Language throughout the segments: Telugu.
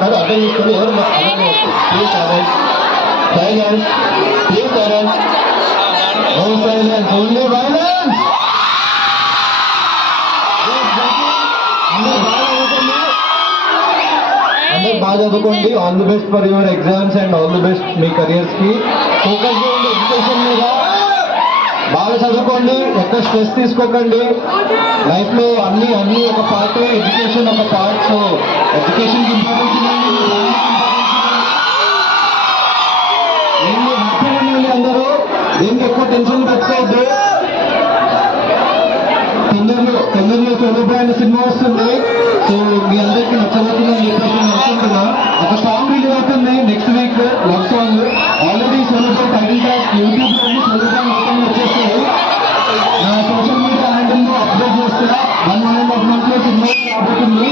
మాట్లాడు అర్థం చేసుకుని ఎవరు please silence silence please silence no silence only violence. అందరూ బాగా చదువుకోండి. All the best for your exams and all the best మీ కెరియర్స్ కి. ఫోకస్ చేయండి ఎడ్యుకేషన్ మీద, బాగా చదువుకోండి, ఎక్కువ స్ట్రెస్ తీసుకోకండి. లైఫ్ లో అన్ని ఒక పార్ట్, ఎడ్యుకేషన్ ఒక పార్ట్. సో ఎడ్యుకేషన్ కి ఇంపార్టెన్స్ ఇవ్వండి, హ్యాపీగా అందరూ దేనికి ఎక్కువ టెన్షన్ పెట్టుకోవద్దు. తొందరలో సోలోబ్రాండ్ సినిమా వస్తుంది. సో మీ అందరికీ నచ్చబోతుందని చెప్పేసి నేను అనుకుంటున్నా. ఒక సాంగ్ రిలీజ్ అవుతుంది next week, love song. Already solo brand title track YouTube లో సోలోబ్రాండ్ మొత్తం వచ్చేస్తుంది. నా సోషల్ మీడియా హ్యాండిల్ లో అప్డేట్ చేస్తా. 1.5 months లో సినిమా రాబోతుంది.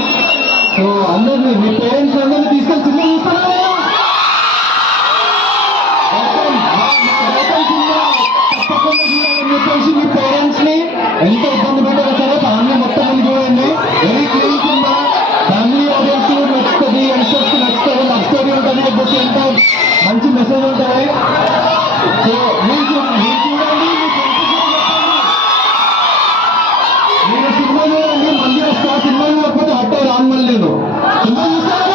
సో అందరినీ మీ పేరెంట్స్ అందరినీ తీసుకెళ్ళి సినిమా చూస్తున్నారా? తప్పకుండా చూడాలని చెప్పేసి మీ పేరెంట్స్ ని ఎంత ఇబ్బంది పెట్టారో సరే ఫ్యామిలీ మొత్తం మంది చూడండి. Very clean cinema, family audience నచ్చుతుంది, యంగ్స్టర్స్ నచ్చుతుంది, లవ్ స్టోరీ ఉంటుంది, బుక్ ఎంత మంచి మెసేజ్ ఉంటుంది. సో మీరు చూడండి, మీరు సినిమా చూడండి, మళ్ళీ వస్తా. సినిమా చూడకపోతే అట్టే రాను మళ్ళీ నేను. సినిమా చూస్తాను.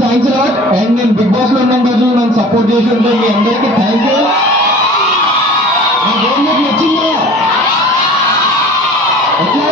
Thanks a lot. అండ్ నేను బిగ్ బాస్ లో ఉన్న రోజు నన్ను సపోర్ట్ చేసి ఉంటే మీ అందరికీ థ్యాంక్ యూ. నా గేమ్ మీకు నచ్చిందా? ఎట్లా